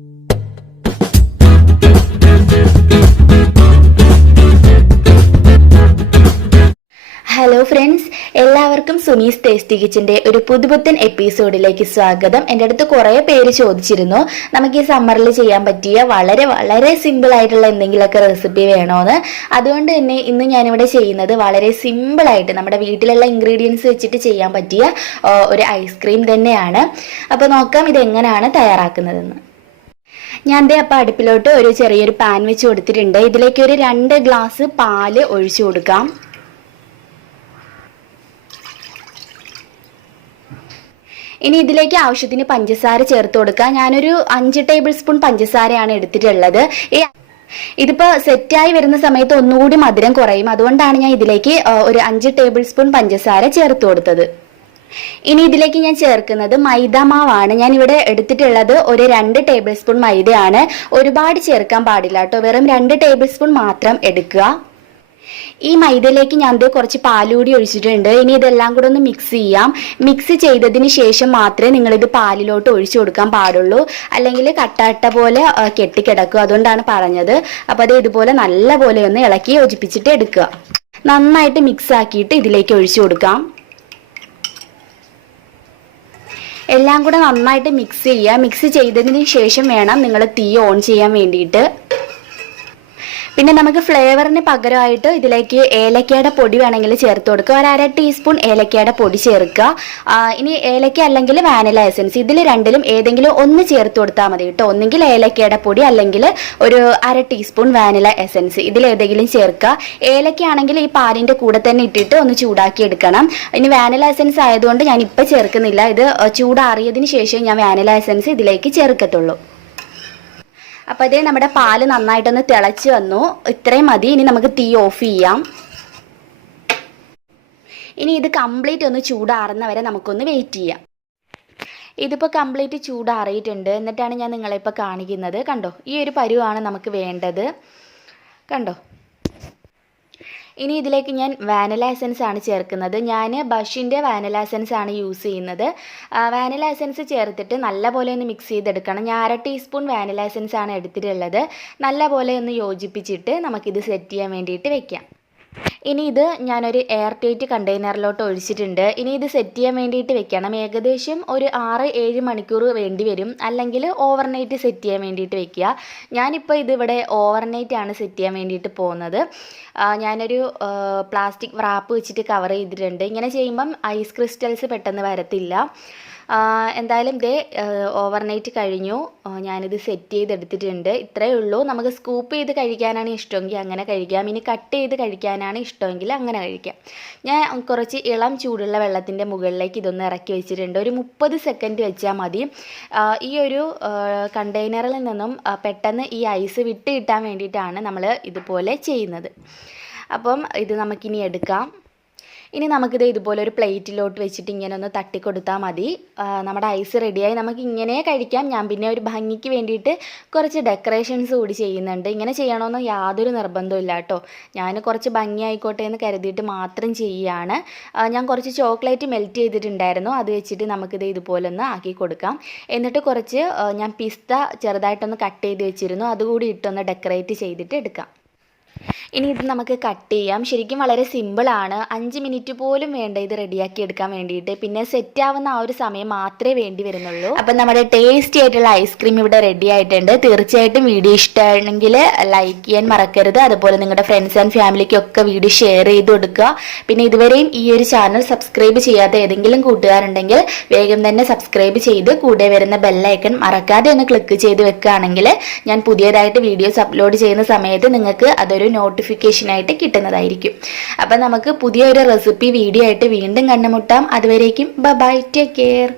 Hello friends എല്ലാവർക്കും Sumi's tasty കിച്ചന്റെ ഒരു പുതുപുത്തൻ എപ്പിസോഡിലേക്ക് സ്വാഗതം. എന്റെ അടുത്ത് കുറേ പേര് ചോദിച്ചിരുന്നു നമുക്ക് ഈ സമ്മറിൽ ചെയ്യാൻ പറ്റിയ വളരെ വളരെ സിമ്പിൾ ആയിട്ടുള്ള എന്തെങ്കിലുമൊക്കെ റെസിപ്പി വേണോന്ന്? അതുകൊണ്ട് തന്നെ ഇന്ന് ഞാനിവിടെ ചെയ്യുന്നത് വളരെ സിമ്പിളായിട്ട് നമ്മുടെ വീട്ടിലുള്ള ഇൻഗ്രീഡിയൻസ് വെച്ചിട്ട് ചെയ്യാൻ പറ്റിയ ഒരു ഐസ്ക്രീം തന്നെയാണ്. അപ്പോൾ നോക്കാം ഇത് എങ്ങനെയാണ് തയ്യാറാക്കുന്നതെന്ന്. ഞാൻ ദേ അപ്പം അടുപ്പിലോട്ട് ഒരു ചെറിയൊരു പാൻ വെച്ച് കൊടുത്തിട്ടുണ്ട്. ഇതിലേക്ക് ഒരു രണ്ട് ഗ്ലാസ് പാൽ ഒഴിച്ചു കൊടുക്കാം. ഇനി ഇതിലേക്ക് ആവശ്യത്തിന് പഞ്ചസാര ചേർത്ത് കൊടുക്കാം ഞാനൊരു അഞ്ച് ടേബിൾ സ്പൂൺ പഞ്ചസാരയാണ് എടുത്തിട്ടുള്ളത്. ഈ ഇതിപ്പോ സെറ്റായി വരുന്ന സമയത്ത് ഒന്നുകൂടി മധുരം കുറയും. അതുകൊണ്ടാണ് ഞാൻ ഇതിലേക്ക് ഒരു അഞ്ച് ടേബിൾ സ്പൂൺ പഞ്ചസാര ചേർത്ത് കൊടുത്തത്. ഇനി ഇതിലേക്ക് ഞാൻ ചേർക്കുന്നത് മൈദ മാവാണ്. ഞാൻ ഇവിടെ എടുത്തിട്ടുള്ളത് ഒരു രണ്ട് ടേബിൾ സ്പൂൺ മൈദയാണ്. ഒരുപാട് ചേർക്കാൻ പാടില്ല കേട്ടോ. വെറും രണ്ട് ടേബിൾ സ്പൂൺ മാത്രം എടുക്കുക. ഈ മൈദയിലേക്ക് ഞാൻ ഇത് കുറച്ച് പാലുകൂടി ഒഴിച്ചിട്ടുണ്ട്. ഇനി ഇതെല്ലാം കൂടെ ഒന്ന് മിക്സ് ചെയ്യാം. മിക്സ് ചെയ്തതിന് ശേഷം മാത്രമേ നിങ്ങളിത് പാലിലോട്ട് ഒഴിച്ചു കൊടുക്കാൻ പാടുള്ളൂ. അല്ലെങ്കിൽ കട്ടാട്ട പോലെ കെട്ടിക്കിടക്കും. അതുകൊണ്ടാണ് പറഞ്ഞത്. അപ്പോൾ അത് ഇതുപോലെ നല്ല പോലെ ഒന്ന് ഇളക്കി യോജിപ്പിച്ചിട്ട് എടുക്കുക. നന്നായിട്ട് മിക്സ് ആക്കിയിട്ട് ഇതിലേക്ക് ഒഴിച്ചു കൊടുക്കാം. എല്ലാം കൂടെ നന്നായിട്ട് മിക്സ് ചെയ്യുക മിക്സ് ചെയ്തതിന് ശേഷം വേണം നിങ്ങൾ തീ ഓൺ ചെയ്യാൻ വേണ്ടിയിട്ട്. പിന്നെ നമുക്ക് ഫ്ലേവറിന് പകരമായിട്ട് ഇതിലേക്ക് ഏലക്കയുടെ പൊടി വേണമെങ്കിൽ ചേർത്ത് കൊടുക്കുക. ഒരു അര ടീസ്പൂൺ ഏലക്കയുടെ പൊടി ചേർക്കുക. ഇനി ഏലക്ക അല്ലെങ്കിൽ വാനില എസൻസ് ഇതിൽ രണ്ടിലും ഏതെങ്കിലും ഒന്ന് ചേർത്ത് കൊടുത്താൽ മതി കേട്ടോ. ഒന്നെങ്കിൽ ഏലക്കയുടെ പൊടി അല്ലെങ്കിൽ ഒരു അര ടീസ്പൂൺ വാനില എസൻസ് ഇതിൽ ഏതെങ്കിലും ചേർക്കുക. ഏലക്കയാണെങ്കിൽ ഈ പാലിന്റെ കൂടെ തന്നെ ഇട്ടിട്ട് ഒന്ന് ചൂടാക്കി എടുക്കണം. ഇനി വാനില എസൻസ് ആയതുകൊണ്ട് ഞാൻ ഇപ്പം ചേർക്കുന്നില്ല. ഇത് ചൂടാറിയതിന് ശേഷം ഞാൻ വാനില എസൻസ് ഇതിലേക്ക് ചേർക്കത്തുള്ളൂ. അപ്പോൾ ഇതേ നമ്മുടെ പാൽ നന്നായിട്ടൊന്ന് തിളച്ച് വന്നു. ഇത്രയും മതി. ഇനി നമുക്ക് തീ ഓഫ് ചെയ്യാം. ഇനി ഇത് കംപ്ലീറ്റ് ഒന്ന് ചൂടാറുന്ന വരെ നമുക്കൊന്ന് വെയിറ്റ് ചെയ്യാം. ഇതിപ്പോൾ കംപ്ലീറ്റ് ചൂടാറിയിട്ടുണ്ട്. എന്നിട്ടാണ് ഞാൻ നിങ്ങളെ ഇപ്പോൾ കാണിക്കുന്നത്. കണ്ടോ? ഈ ഒരു പരുവാണ് നമുക്ക് വേണ്ടത്. കണ്ടോ? ഇനി ഇതിലേക്ക് ഞാൻ വാനില എസൻസ് ആണ് ചേർക്കുന്നത്. ഞാൻ ബഷിന്റെ വാനില എസൻസ് ആണ് യൂസ് ചെയ്യുന്നത്. വാനല എസൻസ് ചേർത്തിട്ട് നല്ലപോലെ ഒന്ന് മിക്സ് ചെയ്തെടുക്കണം. ഞാൻ അര ടീസ്പൂൺ വാനില എസൻസ് ആണ് എടുത്തിട്ടുള്ളത്. നല്ലപോലെ ഒന്ന് യോജിപ്പിച്ചിട്ട് നമുക്കിത് സെറ്റ് ചെയ്യാൻ വേണ്ടിയിട്ട് വെക്കാം. ഇനി ഇത് ഞാനൊരു എയർ ടൈറ്റ് കണ്ടെയ്നറിലോട്ട് ഒഴിച്ചിട്ടുണ്ട്. ഇനി ഇത് സെറ്റ് ചെയ്യാൻ വേണ്ടിയിട്ട് വെക്കണം. ഏകദേശം ഒരു ആറ് ഏഴ് മണിക്കൂർ വേണ്ടി വരും. അല്ലെങ്കിൽ ഓവർനൈറ്റ് സെറ്റ് ചെയ്യാൻ വേണ്ടിയിട്ട് വെക്കുക. ഞാനിപ്പോൾ ഇതിവിടെ ഓവർനൈറ്റ് ആണ് സെറ്റ് ചെയ്യാൻ വേണ്ടിയിട്ട് പോകുന്നത്. ഞാനൊരു പ്ലാസ്റ്റിക് റാപ്പ് വെച്ചിട്ട് കവർ ചെയ്തിട്ടുണ്ട്. ഇങ്ങനെ ചെയ്യുമ്പം ഐസ് ക്രിസ്റ്റൽസ് പെട്ടെന്ന് വരത്തില്ല. എന്തായാലും ദേ ഓവർനൈറ്റ് കഴിഞ്ഞു. ഞാനിത് സെറ്റ് ചെയ്തെടുത്തിട്ടുണ്ട്. ഇത്രയേ ഉള്ളൂ. നമുക്ക് സ്കൂപ്പ് ചെയ്ത് കഴിക്കാനാണ് ഇഷ്ടമെങ്കിൽ അങ്ങനെ കഴിക്കാം. ഇനി കട്ട് ചെയ്ത് കഴിക്കാനാണ് ഇഷ്ടമെങ്കിൽ അങ്ങനെ കഴിക്കാം. ഞാൻ കുറച്ച് ഇളം ചൂടുള്ള വെള്ളത്തിന്റെ മുകളിലേക്ക് ഇതൊന്ന് ഇറക്കി വെച്ചിട്ടുണ്ട്. ഒരു മുപ്പത് സെക്കൻഡ് വെച്ചാൽ മതി. ഈ ഒരു കണ്ടെയ്നറിൽ നിന്നും പെട്ടെന്ന് ഈ ഐസ് വിട്ട് കിട്ടാൻ വേണ്ടിയിട്ടാണ് നമ്മൾ ഇതുപോലെ ചെയ്യുന്നത്. അപ്പം ഇത് നമുക്കിനി എടുക്കാം. ഇനി നമുക്കിത് ഇതുപോലെ ഒരു പ്ലേറ്റിലോട്ട് വെച്ചിട്ട് ഇങ്ങനെ ഒന്ന് തട്ടിക്കൊടുത്താൽ മതി നമ്മുടെ ഐസ് റെഡിയായി. നമുക്ക് ഇങ്ങനെ കഴിക്കാം. ഞാൻ പിന്നെ ഒരു ഭംഗിക്ക് വേണ്ടിയിട്ട് കുറച്ച് ഡെക്കറേഷൻസ് കൂടി ചെയ്യുന്നുണ്ട്. ഇങ്ങനെ ചെയ്യണമെന്ന് യാതൊരു നിർബന്ധമില്ല കേട്ടോ. ഞാൻ കുറച്ച് ഭംഗിയായിക്കോട്ടെ എന്ന് കരുതിയിട്ട് മാത്രം ചെയ്യുകയാണ്. ഞാൻ കുറച്ച് ചോക്ലേറ്റ് മെൽറ്റ് ചെയ്തിട്ടുണ്ടായിരുന്നു. അത് വെച്ചിട്ട് നമുക്കിത് ഇതുപോലെ ഒന്ന് ആക്കി കൊടുക്കാം. എന്നിട്ട് കുറച്ച് ഞാൻ പിസ്ത ചെറുതായിട്ടൊന്ന് കട്ട് ചെയ്ത് വെച്ചിരുന്നു. അതുകൂടി ഇട്ടൊന്ന് ഡെക്കറേറ്റ് ചെയ്തിട്ട് എടുക്കാം. ഇനി ഇത് നമുക്ക് കട്ട് ചെയ്യാം. ശരിക്കും വളരെ സിമ്പിളാണ് അഞ്ച് മിനിറ്റ് പോലും വേണ്ട ഇത് റെഡിയാക്കി എടുക്കാൻ വേണ്ടിയിട്ട്. പിന്നെ സെറ്റ് ആവുന്ന ആ ഒരു സമയം മാത്രമേ വേണ്ടി വരുന്നുള്ളൂ. അപ്പം നമ്മുടെ ടേസ്റ്റി ആയിട്ടുള്ള ഐസ്ക്രീം ഇവിടെ റെഡി ആയിട്ടുണ്ട്. തീർച്ചയായിട്ടും വീഡിയോ ഇഷ്ടമാണെങ്കിൽ ലൈക്ക് ചെയ്യാൻ മറക്കരുത്. അതുപോലെ നിങ്ങളുടെ ഫ്രണ്ട്സ് ആൻഡ് ഫാമിലിക്കൊക്കെ വീഡിയോ ഷെയർ ചെയ്ത് കൊടുക്കുക. പിന്നെ ഇതുവരെയും ഈ ഒരു ചാനൽ സബ്സ്ക്രൈബ് ചെയ്യാത്ത ഏതെങ്കിലും കൂട്ടുകാരുണ്ടെങ്കിൽ വേഗം തന്നെ സബ്സ്ക്രൈബ് ചെയ്ത് കൂടെ വരുന്ന ബെല്ലൈക്കൺ മറക്കാതെ ഒന്ന് ക്ലിക്ക് ചെയ്ത് വെക്കുകയാണെങ്കിൽ ഞാൻ പുതിയതായിട്ട് വീഡിയോസ് അപ്ലോഡ് ചെയ്യുന്ന സമയത്ത് നിങ്ങൾക്ക് അതൊരു നോട്ടിഫിക്കേഷനായിട്ട് കിട്ടുന്നതായിരിക്കും. അപ്പം നമുക്ക് പുതിയൊരു റെസിപ്പി വീഡിയോ ആയിട്ട് വീണ്ടും കണ്ടുമുട്ടാം. അതുവരേക്കും ബൈ ടേക്ക് കെയർ